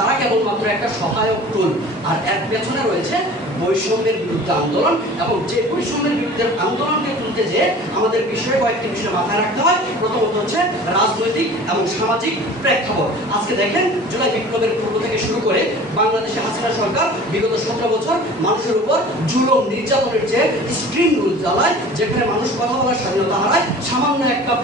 তারা কেবলমাত্র একটা সহায়ক টুল, আর এর পেছনে রয়েছে বৈষম্যের বিরুদ্ধে আন্দোলন, এবং যে বৈষম্যের বিরুদ্ধে আন্দোলনকে তুলতে যে আমাদের বিষয়ে কয়েকটি বিষয় মাথায় রাখতে হয়। প্রথমত হচ্ছে রাজনৈতিক এবং সামাজিক প্রেক্ষাপট। আজকে দেখেন, জুলাই বিপ্লবের পূর্ব থেকে শুরু করে বাংলাদেশে হাসিনা সরকার বিগত সতেরো বছর মানুষের উপর জুলম নির্যাতনের যে স্ক্রিন রুল চালায় যেখানে মানুষ কথা বলার স্বাধীনতা হারায়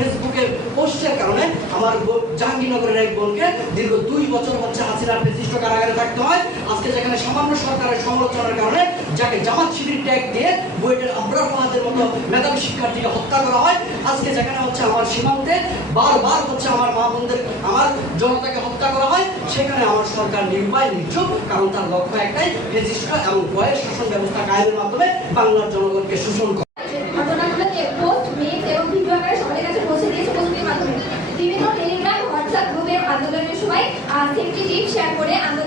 ফেসবুকের পোস্টের কারণে আমার জাহাঙ্গীরনগরের এক বোনকে দীর্ঘ দুই বছর হচ্ছে হাসিনার ফেসিস্ট কারাগারে থাকতে হয়। আজকে যেখানে সামান্য সরকারের সমালোচনার কারণে যাকে জামাত শিবির ট্যাগ দিয়ে বুয়েটের আবরার ফাহাদের মতো মেধাবী শিক্ষার্থীকে হত্যা করা হয়, আজকে যেখানে হচ্ছে আমার সীমান্তে বারবার হচ্ছে আমার মা বোনদের, আমার জনতাকে হত্যা করা হয়, সেখানে আমার সরকার নির্বায় নিচ্ছুক, কারণ তার লক্ষ্য একটাই ফেসিস্ট এবং ভয়ের শাসন ব্যবস্থা কায়েমের মাধ্যমে বাংলার জনগণকে শোষণ আন্দোলনের সময় সেফটি টিপ শেয়ার করে আন্দোলনের